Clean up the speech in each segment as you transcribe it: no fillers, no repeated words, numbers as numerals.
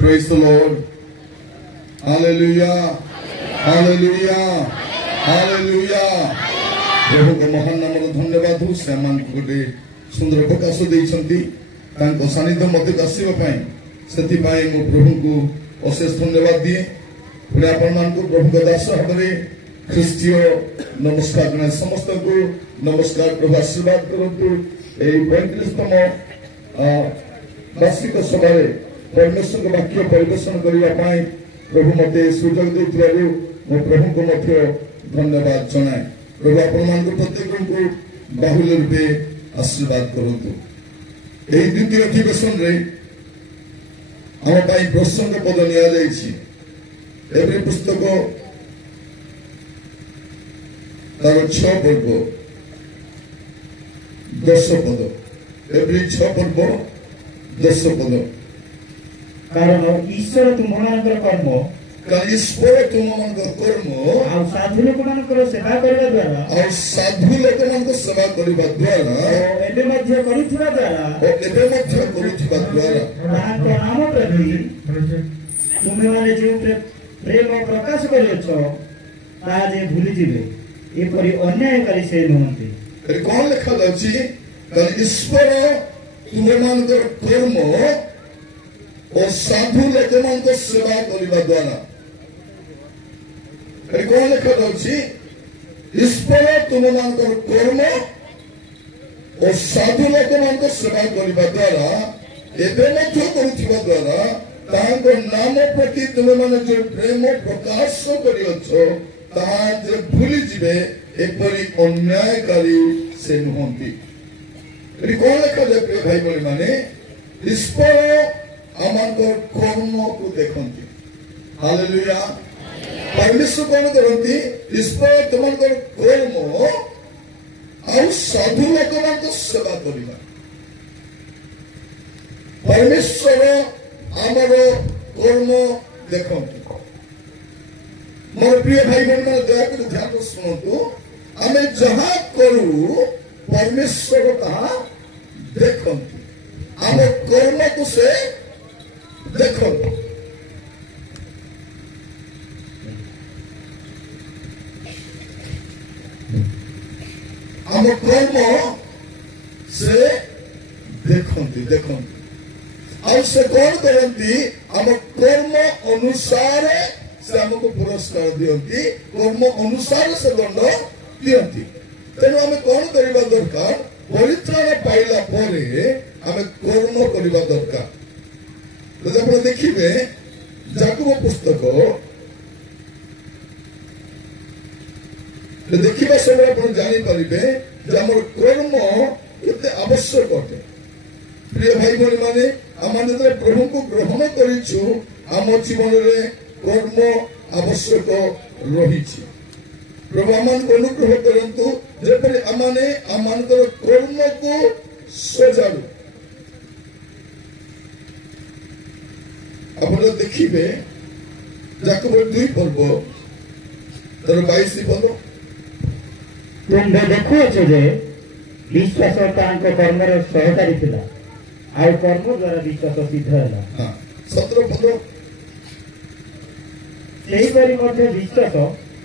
Praise the Lord. Hallelujah. Hallelujah. Hallelujah. प्रभु को महान नाम धन्यवाद हो से मान को गोटे सुंदर प्रकाश देइछंती तांको सानिध्य मते आसीबा पई सेति पई मो प्रभु को अशेष धन्यवाद दिए पुणे आपण मान को प्रभु का दास हबरे ख्रिस्तीय नमस्कार जनाय समस्त को नमस्कार प्रभु आशीर्वाद करंतु ए 35तम वार्षिक सभा रे परमेश्वर के वाक्य परिवेशन करिया पई प्रभु मते सुजोग देथिबारु मो प्रभु को मध्य धन्यवाद जनाय प्रभु आपण मान को प्रत्येक को बाहुल्य रूपे आशीर्वाद करंतु ए द्वितीय अधिवेशन रे हम पाई प्रसंग पद निया जाईछि एवरी पुस्तक तार 6 पर्व 10 पद एवरी 6 पर्व 10 पद कारण ईश्वर तुमମାନଙ୍କର कर्म कारण ईश्वर तुमମାନଙ୍କର कर्म आ साधु लोकମାନଙ୍କର सेवा କରିବା ଦ୍ୱାରା आ साधु लोकମାନଙ୍କର सेवा କରିବା ଦ୍ୱାରା ଏବେ ମଧ୍ୟ କରୁଥିବା ଦ୍ୱାରା ଏବେ ମଧ୍ୟ କରୁଥିବା ଦ୍ୱାରା ତାଙ୍କ ନାମ ପ୍ରତି ତୁମେମାନେ ଯେଉଁ ପ୍ରେମ ପ୍ରକାଶ କରିଅଛ ତାହା ଯେ ଭୁଲି ଯିବେ ଏପରି ଅନ୍ୟାୟକାରୀ ସେ ନୁହନ୍ତି ଏଠି କଣ ଲେଖା ଯାଉଛି कारण ईश्वर तुमମାନଙ୍କର कर्म ଓ ସାଧୁ ଲୋକମାନଙ୍କ ସେବା କରିବା ଦ୍ୱାରା ଏଠି କଣ ଲେଖା ଯାଉଛି ଈଶ୍ୱର ତୁମମାନଙ୍କର କର୍ମ ଓ ସାଧୁ ଲୋକମାନଙ୍କ ସେବା କରିବା ଦ୍ୱାରା ଏବେ ମଧ୍ୟ କରୁଥିବା ଦ୍ୱାରା ତାଙ୍କ ନାମ ପ୍ରତି ତୁମେମାନେ ଯେଉଁ ପ୍ରେମ ପ୍ରକାଶ କରିଅଛ ତାହା ଯେ ଭୁଲିଯିବେ ଏପରି ଅନ୍ୟାୟକାରୀ ସେ ନୁହନ୍ତି ଏଠି କଣ ଲେଖାଯାଏ ପ୍ରିୟ ଭାଇ ଭଉଣୀ ମାନେ ଈଶ୍ୱର आमंकर कर्म को देखंती हालेलुया परमेश्वर कौन करंती ईश्वर तुमनकर कर्म आ साधु लोकमान सेवा करिबा परमेश्वर आमर कर्म देखंती मोर प्रिय भाई बहन मन दया कर ध्यान सुनतु आमे जहां करू परमेश्वर ताहा देखंती आम कर्म को से देखो हम कर्म से देखंती देखंती आ से कौन करंती हम कर्म अनुसार से हमको पुरस्कार दियंती कर्म अनुसार से दंड दियंती तेणु आम कौन करबा दरकार परित्राण पाइला परे आम कर्म करबा दरकार तो आप देखिए जाकुब पुस्तक देखा समय आप जानीपारे आम कर्म केते आवश्यक अटे प्रिय भाई भाई माने आम प्रभु को ग्रहण करिछु आम जीवन रे कर्म आवश्यक रही प्रभु आम अनुग्रह करंतु जेपरि आमाने आमनकर कर्म को सजाड़ू आप देखिए जाकुब 2 पर्व तर 22 पद तुम देखुछ जे विश्वास तांको कर्मर सहकारी थिला आ कर्म द्वारा विश्वास सिद्ध होला हां 17 पद सेही परि मध्ये विश्वास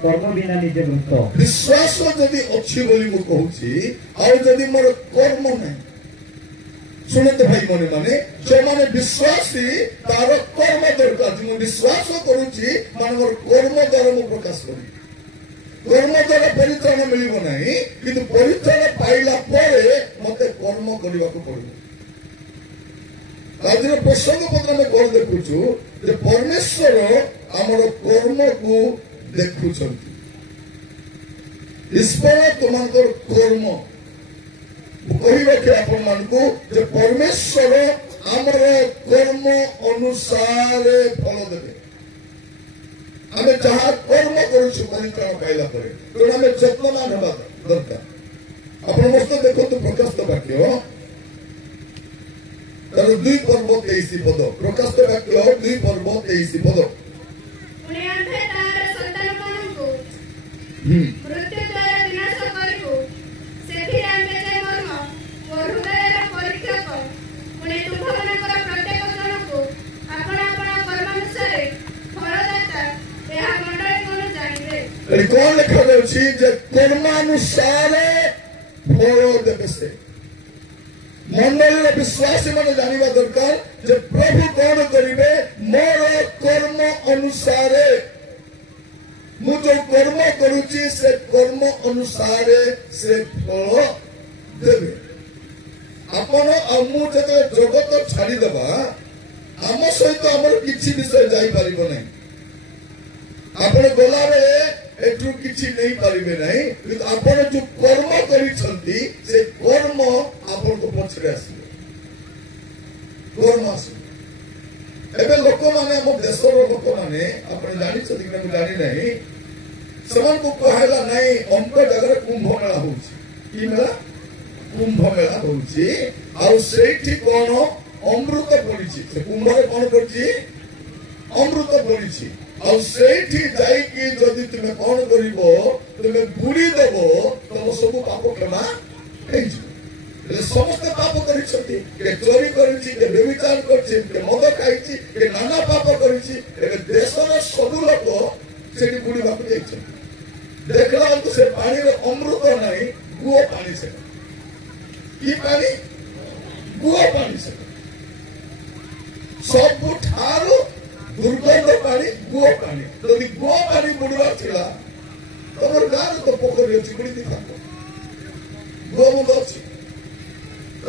कर्म बिना निजे मृत विश्वास जदि अछि बोली मु कहूची आ जदि मोर कर्म नै सुनते भाई मने माने जो माने विश्वासी तार कर्म दरकार जो विश्वास करूची माने मोर कर्म द्वारा मु प्रकाश करी कर्म द्वारा परित्राण मिलिबो नाही किंतु परित्राण पाइला परे मते कर्म करबा को पड़िबो आजिर प्रसंग पत्र में कोन देखुछु जे परमेश्वर हमर कर्म को देखुछंती ईश्वर तुमनकर कर्म कहवा कि आपण मान को जे परमेश्वर आमर कर्म अनुसार फल देवे आम जहाँ कर्म करुछु परित्राण पाइला परे तेणु आम यत्नवान हेबा दरकार आपण मस्त देखो प्रकाशित वाक्य तार 2 पर्व 23 पद प्रकाशित वाक्य 2 पर्व 23 पद पुणे आंधे तार संतान मानकु मृत्यु द्वारा विनाश करिबो सेठी आंधे जे मर्म मोर हृदयर परीक्षा कर पुणे तुमମାନଙ୍କର प्रत्येक जनକୁ आपण आपण कौन लिखा जाए कर्मानुसार फल देवे से मंडल विश्वासी मैंने जानवा दरकार प्रभु कौन करेंगे मोर कर्म अनुसार मु जो कर्म करुची से कर्म अनुसार से फल देवे आपण मुझे जगत छाड़ीदेवा आम सहित आमर किसी विषय जापर ना आपण गला एठू किसी नहीं पारे ना आपण जो कर्म करी से कर्म आपण को पछरे आसबे कर्म आसबे एबे लोक माने हम देशर लोक माने आपण जानि छथि कि जानि नहीं समान को कहला नहीं अंक जगह कुंभ मेला होउछि कि मेला कुंभ मेला होउछि आ सेठी कोन अमृत पड़िछि से कुंभ रे कोन करछि अमृत पड़िछि और सेठी जाई कि जदि तुमे कोन करिवो तुमे बुड़ी देबो तम सब पाप क्षमा हेइ जे समस्त पाप करिछथि के चोरी करिछि के व्यभिचार करछि के मद खाइछि के नाना पाप करिछि एबे देशर सब लोक सेठी बुड़ी बाप जाइछ देखला तो से पानी रे अमृत नाही गुओ पानी से की पानी गुओ पानी से सब ठारो दुर्गंध पानी गुओ पानी यदि गुओ पानी बुड़वा थिला तमर गार तो पोखरी अछि बुड़ी दिखा गुओ बंद अछि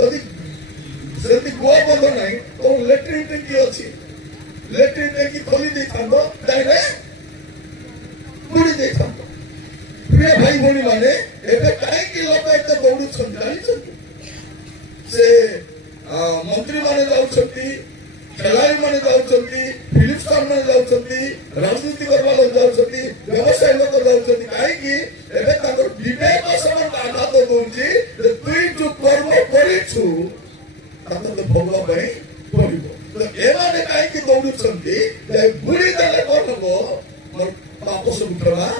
यदि सेति गुओ बंद नाही तो लेट्रिन टंकी अछि लेट्रिन टंकी खोली दे थांदो डायरेक्ट बुड़ी दे थांदो प्रिय भाई भोनी माने एबे काहे कि लोक एते दौड़ु छन जानि छन से मंत्री माने जाउ छथि खेलाड़ी माने जाउछंती फिल्म स्टार माने जाउछंती राजनीति करवा लोग जाउछंती व्यवसाय लोग जाउछंती काहे कि एबे ताकर विवेक समान आघात दोउची जे तुई जो कर्म करिछु तातो तो भोगवा पई पड़िबो तो एमाने काहे कि दौड़ुछंती जे बुड़ी देले कोन हो मोर पाप सब क्षमा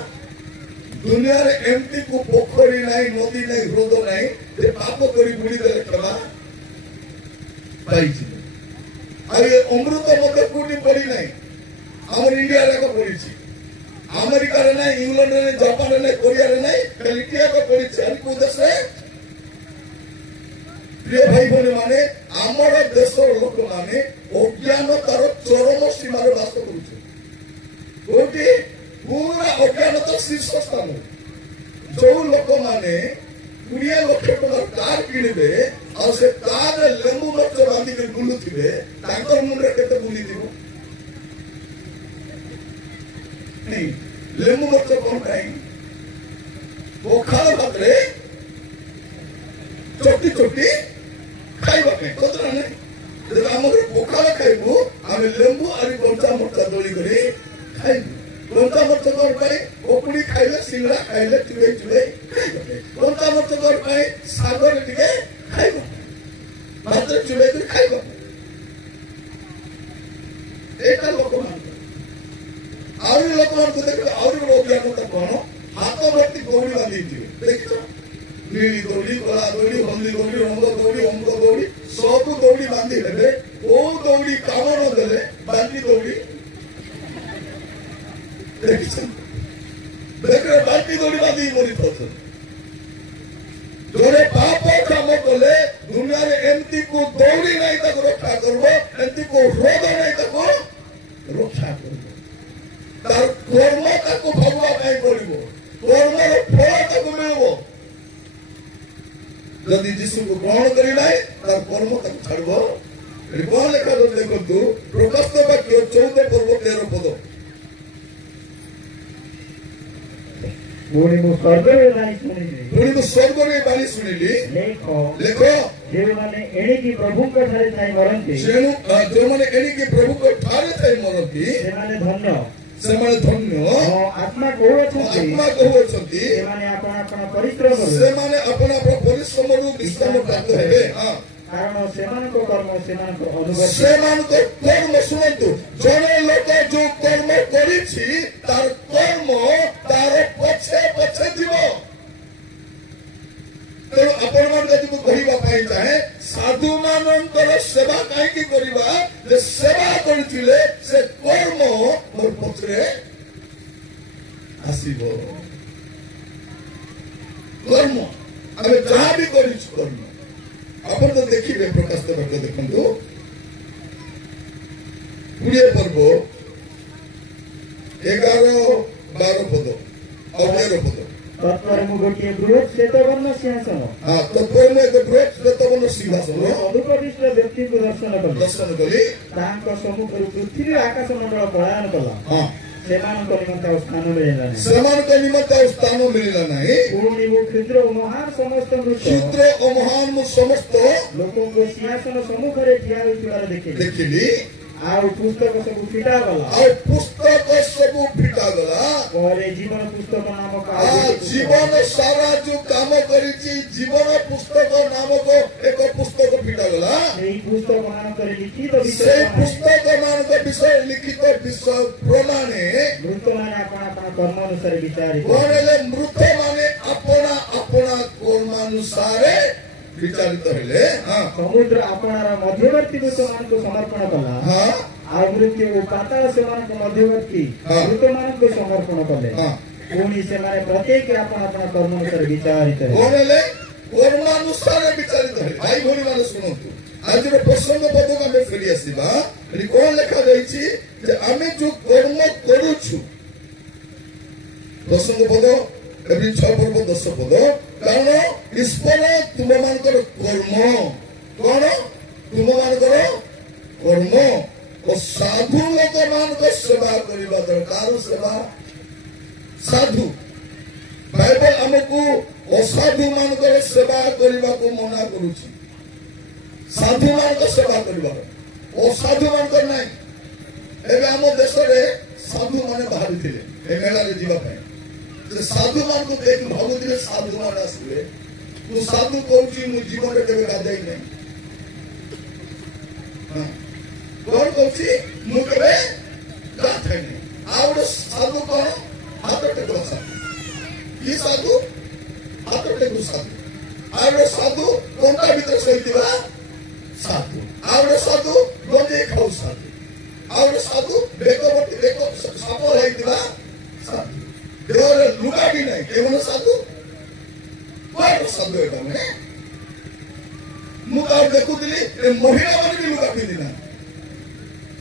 दुनिया रे एमती को पोखरी नाही नदी नाही हृद नाही जे पाप करी बुड़ी देले क्षमा पाइछि ये अमृत मत कोटी पड़ी नहीं आम इंडिया को पड़ी अमेरिका रे नहीं इंग्लैंड रे जापान रे नहीं कोरिया रे नहीं खाली इंडिया को पड़ी को देश रे प्रिय भाई बहन माने आमर देशर लोक माने अज्ञानतार चरम सीमा रे वास करूछे कोटी पूरा अज्ञानता शीर्ष स्थान जो लोक माने 20 लाख टका कार किणबे और से कार लेंबू मरच बांधी के बुलुथिबे ताकर मुंडे केते बुली दिबो नहीं लेंबू मरच कोन खाई पोखाल भातरे छोटी छोटी खाइबा के कोतरा नै जे हमर पोखाल खाइबो आमे लेंबू आरि कंचा मरचा दोली करे खाइबो कंचा मरचा कोन करे ओकुडी खाइले सिंगड़ा खाइले चुले चुले कंचा मरचा कोन खाइ सागर टिके खाइबो मात्र चुले भी खाइबो एटा लोक मान आउरी लोक मान को देखो आउरी लोक ज्ञान त कोन हाथ भर्ती गौड़ी बांधी दिबे देखियो नीली गौड़ी कला गौड़ी हल्दी गौड़ी रंग गौड़ी अंग गौड़ी सब गौड़ी बांधी देबे ओ गौड़ी काम न देले बांधी गौड़ी देखियो देखरे बांधी गौड़ी बांधी मोरी पथ जोरे पाप काम कले दुनिया रे एमती को दौड़ी नहीं तक रक्षा करबो एमती को रोग नहीं तक रक्षा करबो तार कर्म तक भगवा नहीं पड़िबो कर्म रो फल तक मिलबो यदि यीशु को ग्रहण करी नाही तार कर्म तक छाड़बो कौन लेखा देखो प्रकाश वाक्य 14 पर्व 13 पद पुणी मु स्वर्ग रे बाणी सुनिली लेखो जे माने एणी की प्रभु को ठारे थाई मरंती जो माने एणी की प्रभु को ठारे थाई मरंती से माने धन्य आत्मा को अछंती से माने अपन परिश्रम रो विश्राम प्राप्त हेबे हां कारण सेमान को कर्म सेमान को अनुभव सेमान को कर्म सुनंतु जने लोक जो कर्म करिछि तार कर्म तार पछे पछे जीवो तो अपन मन जदि को कहिबा पाई चाहे साधु मानंतर सेवा काहे की करिबा जे सेवा करिथिले से कर्म मोर पछरे आसीब कर्म आम जहाँ भी कर्म आप तो देखिए प्रकाश देवक देखु 20 पर्व 11-12 पद और 13 पद तत्पर गोटे बृहत श्वेतवर्ण सिंहासन तत्पर एक बृहत श्वेतवर्ण सिंहासन मधुप्रविष्ट व्यक्ति को दर्शन कली सम्मुख पृथ्वी आकाश मंडल पलायन कला निमंत स्थान मिलला नहीं क्षुद्र और महान समस्त क्षुद्र और महान समस्त लोकों को सिंहासन सम्मुख रे ठिया होइथिबार देखिली पुस्तक सब फिटा गला और जीवन पुस्तक नामक जीवन सारा जो काम करिछि जीवन पुस्तक नामक एक पुस्तक फिटा गला पुस्तक नामक लिखित विषय लिखित विषय प्रमाणे मृत माने अपना कर्म अनुसार विचारित मृत माने अपना कर्मानुसार विचारित हेले समुद्र अपनार मध्यवर्ती मृत मान को समर्पण कला मृत्यु पाताल से मध्यवर्ती मृत मान को समर्पण कले पुणी से प्रत्येक अपना कर्म अनुसार विचारित कर्मानुसार विचारित हेले भाई भोनी माने सुनंतु आज प्रसंग पद को आमे फेरी आसीबा कोन लेखा जाईछि जे आमे जो कर्म करूछु प्रसंग पद एवरी 6 पर्व 10 पद कारण ईश्वर तुम मानकर कर्म कौन तुम मानकर कर्म और साधु लोक मानकर सेवा करबा दरकार सेवा साधु बाइबल हमको असाधु मानकर सेवा करबा को मना करूछि साधु मानकर सेवा करबा असाधु मानकर नहीं एबे हम देश रे साधु माने बाहर थिले ए मेला रे जीवा पाए साधु मान को देख भावुले साधु मान आसले तू साधु कहूची मु जीवन रे केबे गाधै नै कोन कहूची मु केबे गाधै नै आउड साधु कोन हातटे गोसा ई साधु हातटे गोसा आउड साधु कोनटा भीतर सहितबा साधु आउड साधु गोजे खाउ साधु आउड साधु बेकबटी बेक सापो हैदिबा साधु देवर लुगा भी नहीं केवल साधु कौन साधु है तमने मुका देखुतली ए महिला माने भी लुगा पिंदी ना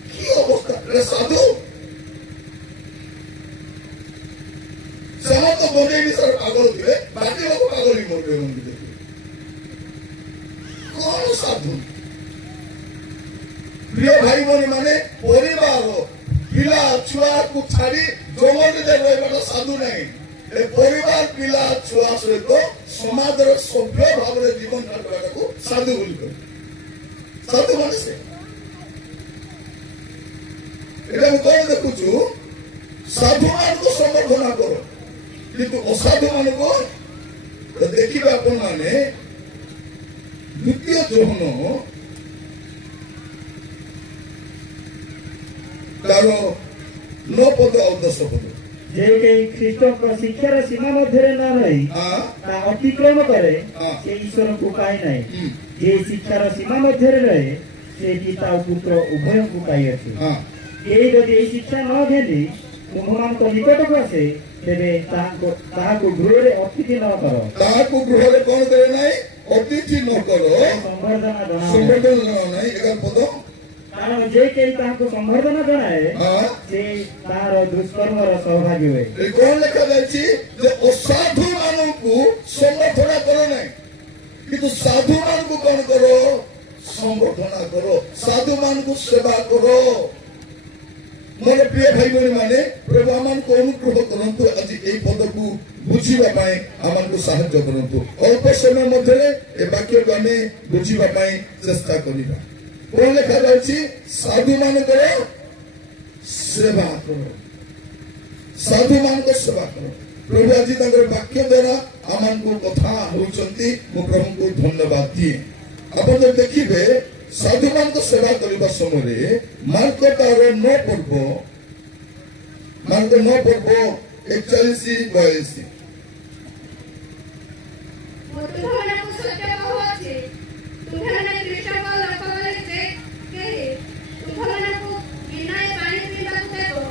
की अवस्था रे साधु समस्त बोले भी सर पागल थे बाकी लोग पागल ही मोर गए कौन साधु प्रिय भाई बहनी माने परिवार पिला छुआ को छाड़ी जंगल रे रहबा साधु नहीं ए परिवार पिला छुआ सहित समाज रो सभ्य भाव रे जीवन काटबा को साधु बोली कर साधु माने से एटा को कोन देखुछु साधु मान को समर्थन करो किंतु असाधु मान को तो देखिबा अपन माने द्वितीय जोहन तारो 9 पद और 10 पद जे के ख्रीष्ट को शिक्षा रे सीमा मध्य रे ना रही ता अतिक्रम करे से ईश्वर को पाए नहीं जे शिक्षा रे सीमा मध्य रे रहे से पिता और पुत्र उभय को पाए अछि ए यदि ए शिक्षा न घेली तुममान को निकट को आसे तेबे ता को गृह रे अतिथि न करो ता को गृह रे कोन करे नहीं अतिथि न करो संवर्धना नहीं एकर पद कारण जे के ताको संवर्धना जणाए जे तार दुष्कर्म रो सहभागी होय ए कोन लेखा जायछि जे असाधु मानन को संवर्धना करो नहीं किंतु साधु मान को कोन करो संवर्धना करो साधु मान को सेवा करो मोर प्रिय भाई बहनी माने प्रभु आमान को अनुग्रह करंतु आज एई पद को बुझिबा पाए आमान को सहायता करंतु अल्प समय मध्ये ए वाक्य को आमे बुझिबा पाए चेष्टा करिबा कोन लेखा जायछि साधु मान करो सेवा करो साधु मान को सेवा करो प्रभु आज तंगर वाक्य द्वारा आमान को कथा होचंती मो प्रभु को धन्यवाद दिए आपण जब देखिबे साधु मान को सेवा करबा समय मार्क तार 9 पर्व 41-42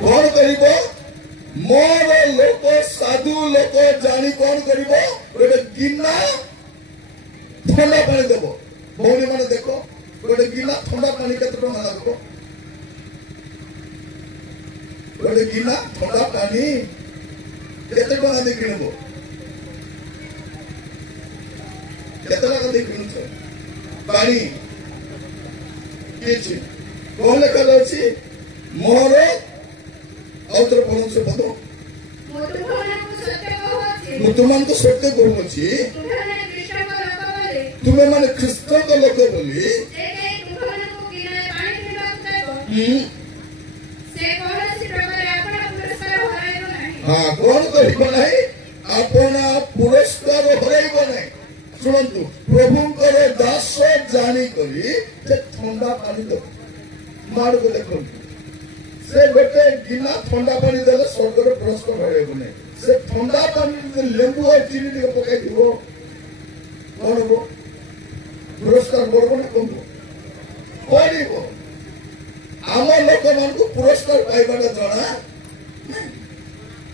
कौन करिब मोर लोक साधु लोक जानी कौन करिबो गोटे गिना ठंडा पानी देबो भौणी माने देखो गोटे गिना ठंडा पानी केते टका लागबो गोटे गिना ठंडा पानी केते टका दे किनबो केते टका दे किनछो पानी किछि कोन लेखा अछि मोर औतर पहुंच बदो ମୁଁ ତୁମମାନଙ୍କୁ ସତ୍ୟ କହୁଅଛି ତୁମେ ମାନେ ଖ୍ରୀଷ୍ଟଙ୍କ ଲୋକ ବୋଲି କଣ କରିବ ନାହିଁ ଆପଣ ପୁରସ୍କାର ହରାଇବ ନାହିଁ ଶୁଣନ୍ତୁ ପ୍ରଭୁଙ୍କର ଦାସ ଜାଣିକରି ଯେ ଥଣ୍ଡା ପାଣି ଦେବ ମାଡ଼କୁ ଦେଖନ୍ତୁ से गोटे गिना ठंडा पानी देले स्वर्गर पुरस्कार हराइब नहीं से ठंडा पानी लेंबू और चीनी टिके पकाई दिबो कौन हो पुरस्कार बढ़बो ना कम पड़ो आम लोक मान को पुरस्कार पाइबाटा जना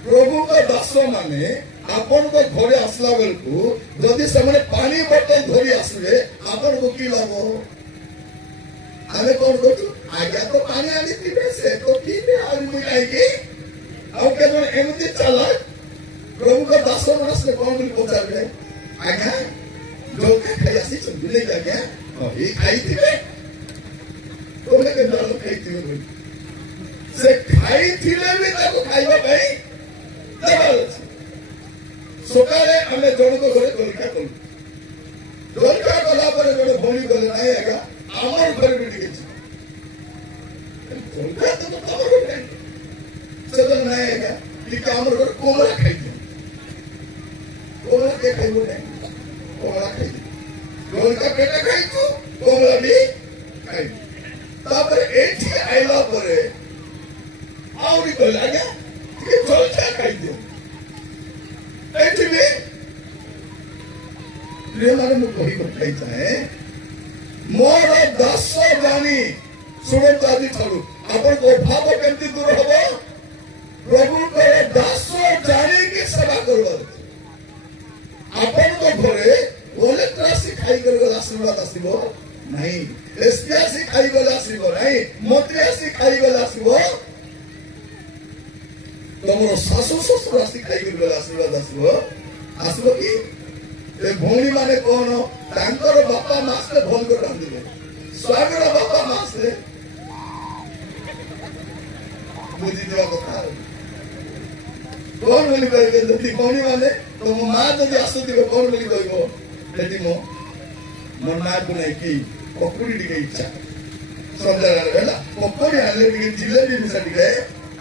प्रभु का दास माने आपण को घरे आसला बेल को जदि से पानी बोतल धरी आसबे आपण को की लाभ आमे कौन करू आज्ञा तो पानी आनी से तो पीबे एमती चला प्रभु का दास मनस ने कौन पचारे आज्ञा जो खाई आसी नहीं आज्ञा खाई से खाई खाइबा सकाळे आमे जन को घरे जलखा कलु जलखा कला परे जने भौणी गले नाही आगा आमर घर भी टिके जलखा तो तमर घर सदन नाही आगा टिके आमर घर कोमला खाइ दियो कोमला के खाइबो नाही कोमला खाइ जलखा पेटा खाइ तू कोमला भी खाइ तापर एठी आइला परे आउरी गले आगा टिके जलखा खाइ दियो एठी भी प्रिय माने मु कहि बताई चाहे मोर दास जानी सुनत आदि ठरू अपन को भाव केमती दूर हबो प्रभु के दास जानी के सेवा करबो अपन को घरे बोले त्रासी खाई कर आशीर्वाद आसीबो नहीं एसपीआसी खाई गला आसीबो नहीं मंत्रीआसी खाई गला आसीबो तमरो सासु ससुर आसी खाई गला आशीर्वाद आसीबो आसीबो की ए भौणी माने कोन तांकर बापा मास्ते भोल कर रांदिले स्वागर बापा मास्ते बुझी देवा कथा कोन बोली कहबे जति भौणी माने तो मो मां जति आसुतिबे कोन बोली कहबो जति मो मन मां को नै की पकुड़ी टिके इच्छा संदर बेला पकुड़ी आले टिके जिलेबी मिसा टिके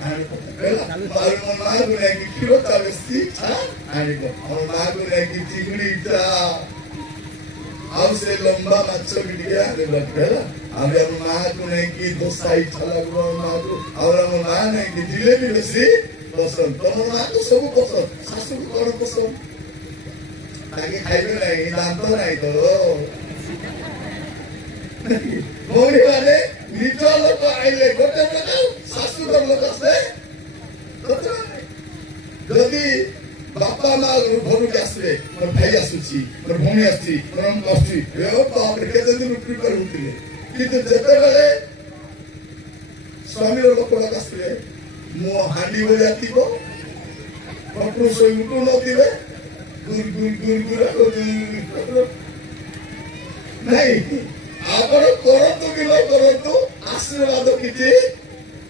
आनी बेला और मन मां को नै की खिरो चाबेसी आनी को और मां को नै की चिंगड़ी इच्छा आउ से लंबा माछ बिडिया रे बेला आबे हम मां को नै की दोसा इच्छा लागलो मां को और हम मां नै की जिलेबी बेसी पसंद तो मां को सब पसंद सासु को कोन पसंद आगे खाइबे नहीं दांत नहीं तो भौणी माने निज लोक आइले गोटे शाशु लोक आसे जदि बापा माँ घर के आसवे मोर भाई आसुची मोर भौणी आसी मोर आसी बाप रे केते दिन प्रिपेयर होतिले किंतु जते बेले स्वामी लोक आसवे मो हांडी बोले आतिबो कपड़ो सोई उठो नथिबे गुर गुर गुर गुर नहीं आपण करतु कि न करतु आशीर्वाद किछि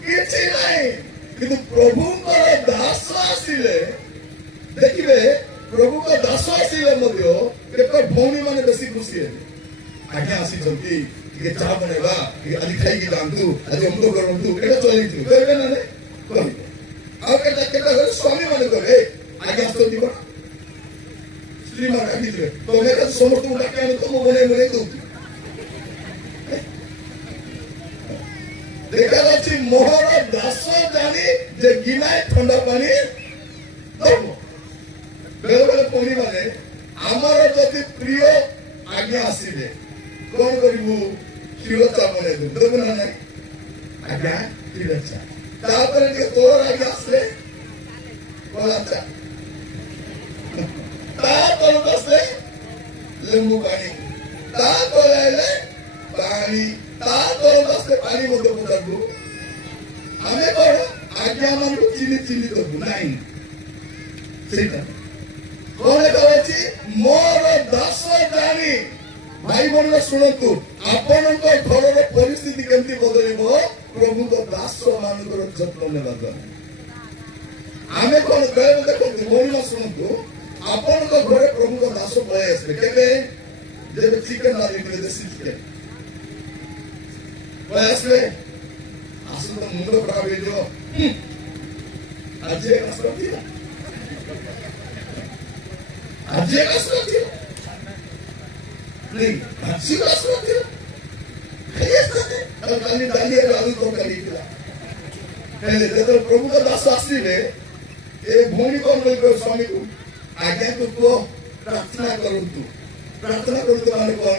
किछि नहीं किंतु प्रभु दास आसिले देखिबे प्रभु का दास आसिले मध्य केते भौणी माने बेसी खुशी है आज्ञा आसी जल्दी के चा बनेबा कि आज खाई की जानतु आज हम तो करंतु एटा चलितु कहबे ना ने कहबे आ केटा केटा घर स्वामी माने कहबे आज्ञा तो दिबो श्रीमान आदित्य तो मेरे समस्त डाक्या ने तो बने बने दो देखा जाछि मोहर दास जानी जे गिनाए ठंडा पानी दबो बेले बेले पानी माने हमर जति प्रिय आज्ञा आसीबे कोन करिवु शिरोचा बने दो देबो ना नहीं आज्ञा शिरोचा तापर के तोर आज्ञा आसे କଳାଚା ତା ତଳକୁ ଆସିଲେ ଲେମ୍ବୁ ପାଣି ତା ତଳେ ଆଇଲେ ପାଣି ତା ତଳକୁ ଆସିଲେ ପାଣି ମଧ୍ୟ ପଚାରକୁ ଆମେ କଣ ଆଜ୍ଞା ମାନଙ୍କୁ ଚିନି ଚିନି ଦବୁ ନାହିଁ ସେଇଟା କଣ ଲେଖା ଅଛି ମୋର ଦାସ ଜାଣି ଭାଇ ଭଉଣୀ ଶୁଣନ୍ତୁ ଆପଣଙ୍କ ଘରର ପରିସ୍ଥିତି କେମିତି ବଦଳିବ ପ୍ରଭୁଙ୍କ ଦାସ ମାନଙ୍କର ଯତ୍ନ ନେବା ଦ୍ୱାରା ଆମେ କଣ କହିବୁ ଦେଖନ୍ତୁ ଭଉଣୀ ଶୁଣନ୍ତୁ ଆପଣଙ୍କ ଘରେ ପ୍ରଭୁଙ୍କ ଦାସ ପଳେଇ ଆସିବେ କେବେ ଯେବେ ଚିକେନ ରାନ୍ଧିବେ ଦେଶୀ ଚିକେନ ପଳେଇ ଆସିବେ ଆସନ୍ତୁ ମୁଣ୍ଡ ଖରାପ ହେଇଯିବ ଆଜି ଆସିଥିଲା ଆଜି ଆସିଥିଲା ଆଜି ଆସିଥିଲା ଖାଇ ଆସିଥାନ୍ତେ କାଲି ଡାଲି ଆଳୁ ତରକାରୀ ହେଇଥିଲା ହେଲେ ଯେତେବେଳେ ପ୍ରଭୁଙ୍କ ଦାସ ଆସିବେ ଏ ଭଉଣୀ କଣ କହିବେ ସ୍ୱାମୀକୁ ଆଜ୍ଞା ତୁ କୁହ ପ୍ରାର୍ଥନା କରନ୍ତୁ ମାନେ କଣ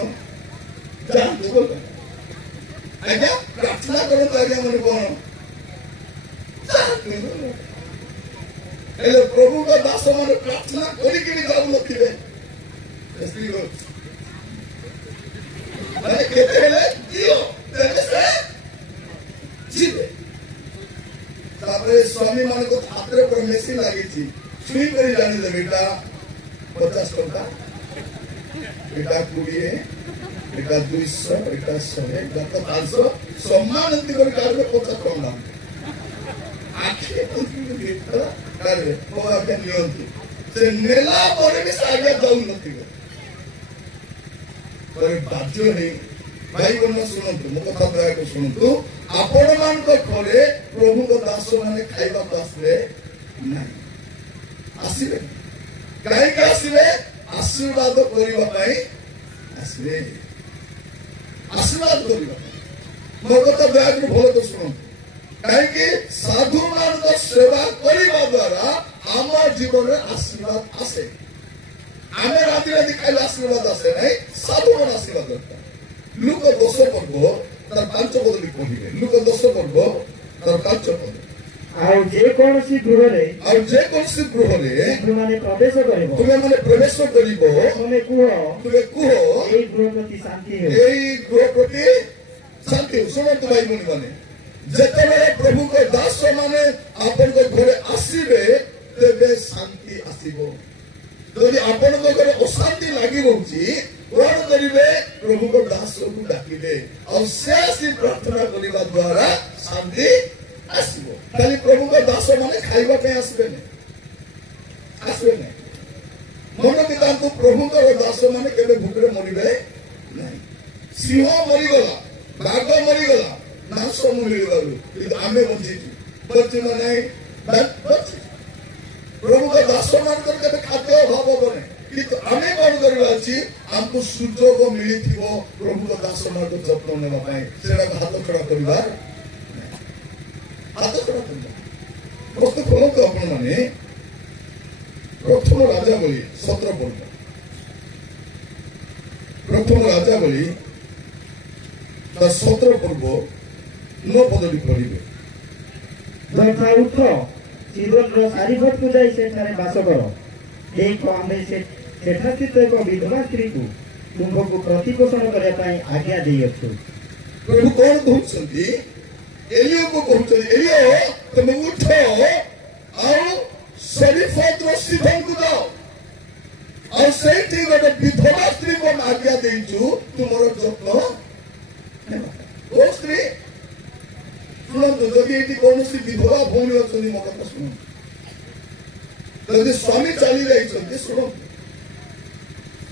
ଯାଆନ୍ତୁ ଆଜ୍ଞା ପ୍ରାର୍ଥନା କରନ୍ତୁ ଆଜ୍ଞା ମାନେ କଣ ହେଲେ ପ୍ରଭୁଙ୍କ ଦାସ ମାନେ ପ୍ରାର୍ଥନା କରିକିରି ଯାଉନଥିବେ କେତେ ହେଲେ ଦିଅ ଯିବେ ତାପରେ ସ୍ୱାମୀ ମାନଙ୍କ ହାତରେ ପୁରା ମେସିନ୍ ଲାଗିଛି ଛୁଇଁ କରି ଜାଣିଦେବେ ଏଇଟା 50 ଟଙ୍କା ଏଇଟା 20 ଏଇଟା 200 ଏଇଟା 100 ଏଇଟା 500 ସମ୍ମାନ ଏମିତି କରି କାଢିବେ 50 ଟଙ୍କା ଆଖି କାଢିବେ ଆଜ୍ଞା ନିଅନ୍ତୁ ସେ ନେଲା ପରେ ବି ସେ ଆଜ୍ଞା ଯାଉନଥିବେ ବାଧ୍ୟ ହେଇ ଭାଇ ଭଉଣୀ ଶୁଣନ୍ତୁ ମୋ କଥା ଦୟାକୁ ଶୁଣନ୍ତୁ ଆପଣ ମାନଙ୍କ ଘରେ ପ୍ରଭୁଙ୍କ ଦାସ ମାନେ ଖାଇବାକୁ ଆସିଲେ ନାହିଁ ଆସିବେ କାହିଁକି ଆସିବେ ଆଶୀର୍ବାଦ କରିବା ପାଇଁ ଆସିବେ ଆଶୀର୍ବାଦ କରିବା ମୋ କଥା ଦୟାକୁ ଭଲ ତ ଶୁଣନ୍ତୁ କାହିଁକି ସାଧୁ ମାନଙ୍କ ସେବା କରିବା ଦ୍ୱାରା ଆମ ଜୀବନରେ ଆଶୀର୍ବାଦ ଆସେ ଆମେ ରାତି ରାତି ଖାଇଲେ ଆଶୀର୍ବାଦ ଆସେ ନାହିଁ ସାଧୁ ମାନ ଆଶୀର୍ବାଦ ଦରକାର ଲୁକ 10 ପର୍ବ ତାର 5 ପଦ କହିବେ ଲୁକ 10 ପର୍ବ ତାର 5 ପଦ ଆଉ ଯେକୌଣସି ଗୃହରେ ତୁମେମାନେ ପ୍ରବେଶ କରିବ ତୁମେ କୁହ ଏଇ ଗୃହ ପ୍ରତି ଶାନ୍ତି ହେଉ ଶୁଣନ୍ତୁ ଭାଇ ଭଉଣୀ ମାନେ ଯେତେବେଳେ ପ୍ରଭୁଙ୍କ ଦାସ ମାନେ ଆପଣଙ୍କ ଘରେ ଆସିବେ ତେବେ ଶାନ୍ତି ଆସିବ ଯଦି ଆପଣଙ୍କ ଘରେ ଅଶାନ୍ତି ଲାଗି ରହୁଛି କଣ କରିବେ ପ୍ରଭୁଙ୍କ ଦାସକୁ ଡାକିବେ ଆଉ ସେ ଆସି ପ୍ରାର୍ଥନା କରିବା ଦ୍ୱାରା ଶାନ୍ତି ଆସିବ ଖାଲି ପ୍ରଭୁଙ୍କ ଦାସ ମାନେ ଖାଇବା ପାଇଁ ଆସିବେ ନାହିଁ ମନେ ପିତାନ୍ତୁ ପ୍ରଭୁଙ୍କର ଦାସ ମାନେ କେବେ ଭୋକରେ ମରିବେ ନାହିଁ ସିଂହ ମରିଗଲା ବାଘ ମରିଗଲା ମାଂସ ମିଳିବାରୁ କିନ୍ତୁ ଆମେ ବଞ୍ଚିଛୁ ନା ନାହିଁ ପ୍ରଭୁଙ୍କ ଦାସ ମାନଙ୍କର କେବେ ଖାଦ୍ୟ ଅଭାବ ହବ ନାହିଁ କିନ୍ତୁ ଆମେ କଣ କରିବା ଅଛି ଆମକୁ ସୁଯୋଗ ମିଳିଥିବ ପ୍ରଭୁଙ୍କ ଦାସ ମାନଙ୍କ ଯତ୍ନ ନେବା ପାଇଁ ସେଟାକୁ ହାତ ଛଡା କରିବା ପ୍ରସ୍ତୁତ କରନ୍ତୁ ଆପଣ ମାନେ ପ୍ରଥମ ରାଜାବଳୀ 17 ପର୍ବ ପ୍ରଥମ ରାଜାବଳୀ ତା 17 ପର୍ବ 9 ପଦଟି ପଢିବେ ଯଥା ଉଠ ସିଦୋନର ସାରିଫତକୁ ଯାଇ ସେଠାରେ ବାସ କର ଏକ ଆମେ ସେଠାସ୍ଥିତ ଏକ ବିଧବା ସ୍ତ୍ରୀକୁ ତୁମ୍ଭକୁ ପ୍ରତିପୋଷଣ କରିବା ପାଇଁ ଆଜ୍ଞା ଦେଇଅଛୁ ପ୍ରଭୁ କଣ କହୁଛନ୍ତି ଏଲିୟକୁ କହୁଛନ୍ତି ଏଲିୟ ତମେ ଉଠ ଆଉ ସରିଫତର ସିଦୋନକୁ ଯାଅ ଆଉ ସେଇଠି ଗୋଟେ ବିଧବା ସ୍ତ୍ରୀକୁ ଆମେ ଆଜ୍ଞା ଦେଇଛୁ ତୁମର ଯତ୍ନ ଓ ସ୍ତ୍ରୀ ଶୁଣନ୍ତୁ ଯଦି ଏଠି କୌଣସି ବିଧବା ଭଉଣୀ ଅଛନ୍ତି ମୋ କଥା ଶୁଣନ୍ତୁ ଯଦି ସ୍ୱାମୀ ଚାଲି ଯାଇଛନ୍ତି ଶୁଣନ୍ତୁ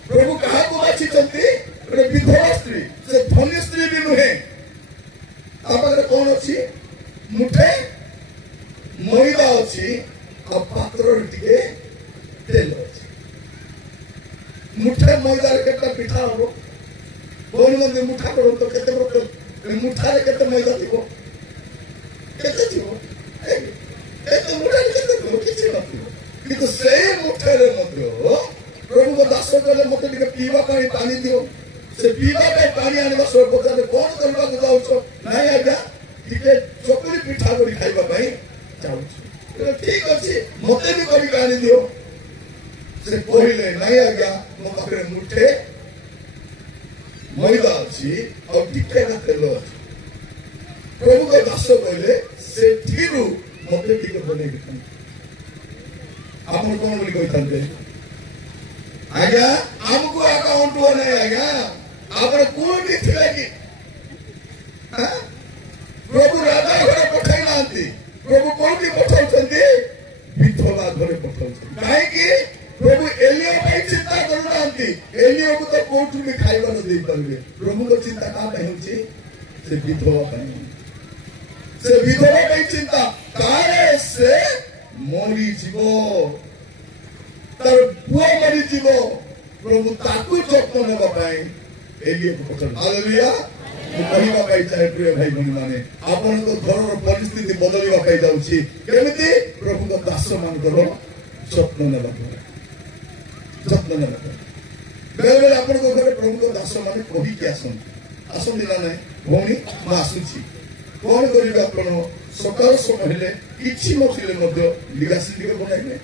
ପ୍ରଭୁ କାହାକୁ ବାଛିଛନ୍ତି ଗୋଟେ ବିଧବା ସ୍ତ୍ରୀ ସେ ଧନୀ ସ୍ତ୍ରୀ ବି ନୁହେଁ ତା ପାଖରେ କଣ ଅଛି ମୁଠେ ମଇଦା ଅଛି ଆଉ ପାତ୍ରରେ ଟିକେ ତେଲ ଅଛି ମୁଠେ ମଇଦାରେ କେତେ ପିଠା ହବ ଭଉଣୀ ମାନେ ମୁଠା କରନ୍ତୁ କେତେ ମୁଠାରେ କେତେ ମଇଦା ଥିବ କେତେ ଥିବ ଏତେ ମୁଠାରେ କେତେ ଥିବ କିଛି ନଥିବ କିନ୍ତୁ ସେଇ ମୁଠାରେ ମଧ୍ୟ ପ୍ରଭୁଙ୍କ ଦାସ କହିଲେ ମତେ ଟିକେ ପିଇବା ପାଇଁ ପାଣି ଦିଅ ସେ ପିଇବା ପାଇଁ ପାଣି ଆଣିବା ସବୁ ପଚାରେ କଣ କରିବାକୁ ଯାଉଛ ନାଇଁ ଆଜ୍ଞା ଟିକେ ଚକୁଳି ପିଠା କରି ଖାଇବା ପାଇଁ ଯାଉଛୁ ठीक अच्छे मत भी कभी आनी दियो से कहले नहीं आज्ञा मो पाखे मुठे मैदा अच्छी और टिके ना तेल अच्छी प्रभु का दास कहले से ठीरू मत टिके बने आपन कौन बोली कहते आज्ञा हमको अकाउंट हुआ नहीं आज्ञा आपने कोई थिला कि प्रभु राजा घरे पठाई नांती प्रभु कोठी पठाउछन्ती विधवा घरे पठाउछन्ती काहे कि प्रभु एलियो ପାଇଁ चिंता करू नांती एलियो को तो कोठी में खाइबा न देई परबे प्रभु को चिंता का ପାଇଁ होची से विधवा ପାଇଁ चिंता काहे से मरी जीवो तर पुआ मरी जीवो प्रभु ताकू जत्न नेबा ପାଇଁ एलियो को पठाउ हालेलुया कहवा चाहे प्रिय भाई भनी माने आपण घर परिस्थिति बदलवा जाऊँगी केमिति प्रभु दास मान जत्न नेबा बेले बेले आप घर प्रभु दास मान कहीकि आसती ना ना भौणी मैं आसूची कौन करेंगे आप सकाल समय हेले किसी नथिले लिगासी टिके बनाइले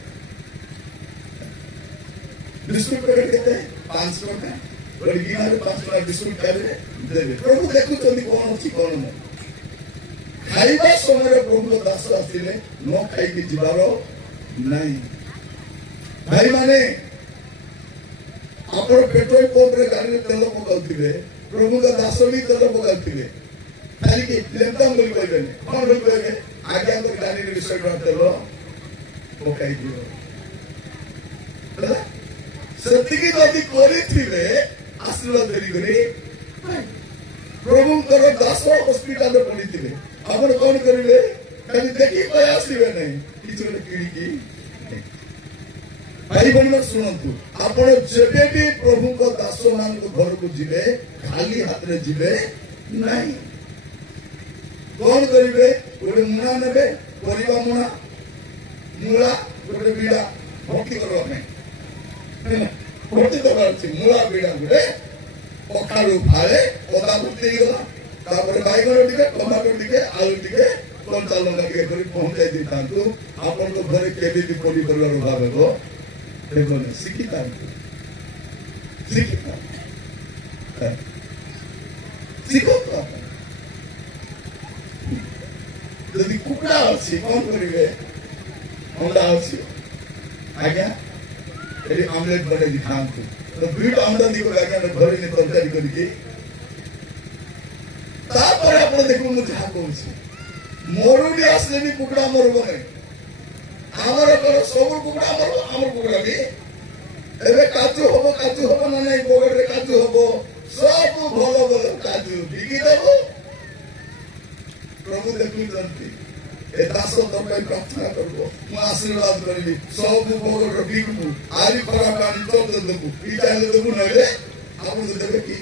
बिस्कुट पैकेट केते 5 टका गोटे गिनारे 5 टका बिस्कुट खाइले देवे प्रभु देखुं कौन अच्छी कौन ना खाइबा समय प्रभु दास आसिले न खाई जीवार नहीं भाई माने आप पेट्रोल पंप रे गाड़ी तेल पकाउथिबे प्रभु का दास भी तेल पकाउथिबे खाली कि लेमता बोली कहबे कौन बोली कहबे आगे तो गाड़ी रे 100 टका तेल पकाई दियो सत्यकी जदि करिथिबे आशीर्वाद देरी करी प्रभु दास हॉस्पिटल पड़ी आप कौन करेंगे खाली देखी आसवे नहीं किसी किड़ी भाई बहन शुणु आप जब भी प्रभु को दास मान घर को जीवे खाली हाथ में जीवे नहीं कौन करेंगे गोटे मुणा ने परिवा मुणा मूला गोटे बीड़ा भक्ति करने भक्ति करवार मूला बीड़ा गोटे कखारू फाड़े अदा बुती गला बैगन टे टमाटो टे आलू टे कंचा लंका टे पहुंचाई दी था आपन को घरे केबे भी पड़ी करवार अभाव हो देखो शिखिता शिखो यदि कुकड़ा अच्छी कौन करेंगे अंडा अच्छी आज्ञा ये ऑमलेट बने दिखाते तो बीट अंडा दी आज्ञा घरे ने तरकारी करके तापर आप देखो मुझे जहाँ कहूँ मरुड़ी आसले भी कुकड़ा मरब नहीं आमर सब कुकड़ा मरब आम कुकड़ा भी एवं काजू हम ना नहीं बगड़ रे काजू हम सब भल भल काजू बिकिदेव प्रभु देखुंती ए दास तम प्रार्थना करब मु आशीर्वाद करी सब बगड़ बिकबू आरी खराब आनी चल देबू ई चाहे देबू नले आप देवे कि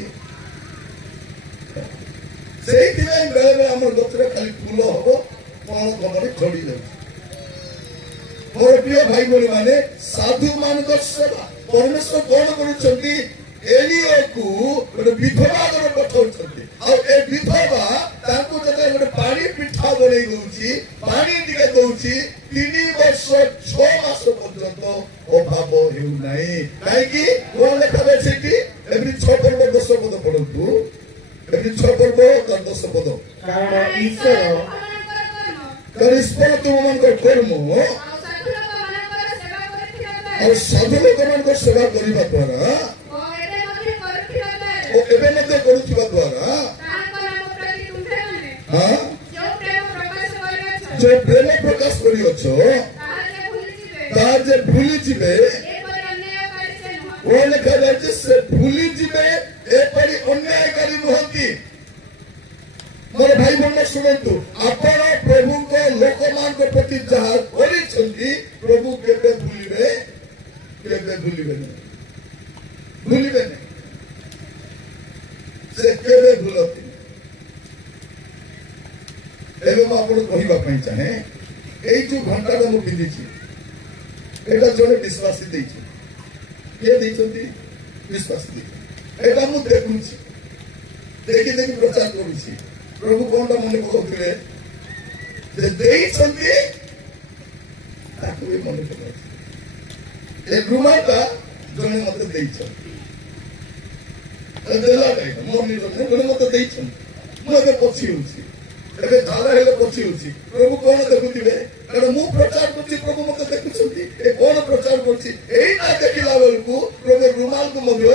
से बेले बेले आम गचरे खाली फूल हम कौन कमरे चढ़ी जाए मोर प्रिय भाई भाई माने साधु मान सेवा परमेश्वर कौन करुँच एलियो को गोटे विधवा घर पठाउछन्ती आ ए विधवा तांको जते गोटे पानी पिठा बनै दउची पानी टिके दउची 3 वर्ष 6 मास पर्यंत अभाव हेउ नै काहे कि कोन लेखाबे सेठी एवरी 6 पर्व 10 पद पढंतु एवरी 6 पर्व 10 पद कारण ईश्वर तुम कर्म और साधु लोक मान सेवा करने द्वारा जो प्रेम प्रकाश कर भूली जीवे वो लिखा जाए से भूली जीवे एपरी अन्यायकारी नुहति मोर भाई बहन शुणु आपण प्रभु को लोक मान प्रति जहाँ कर प्रभु केबे भूलिबे भूलिबे नहीं से केबे भूलती एवं आपको कहवाई चाहे ये जो घंटा मुझे पिंधि एटा जड़े विश्वासी किए विश्वासी एटा मुझे देखुची देखी देखी प्रचार करुची प्रभु कौन मन पकाते ଏ ରୁମାଲଟା ଜଣେ ମତେ ଦେଇଛନ୍ତି, ଦେଲା କାହିଁକି ମୋ ନିଜର ଜଣେ ମତେ ଦେଇଛନ୍ତି। ମୁଁ ଏବେ ପଛି ହଉଛି, ଏବେ ଝାଡ଼ା ହେଲେ ପଛି ହଉଛି। ପ୍ରଭୁ କଣ ଦେଖୁଥିବେ? କାରଣ ମୁଁ ପ୍ରଚାର କରୁଛି, ପ୍ରଭୁ ମତେ ଦେଖୁଛନ୍ତି। ଏ କଣ ପ୍ରଚାର କରୁଛି? ଏଇଟା ଦେଖିଲା ବେଳକୁ ପ୍ରଭୁ ରୁମାଲକୁ ମଧ୍ୟ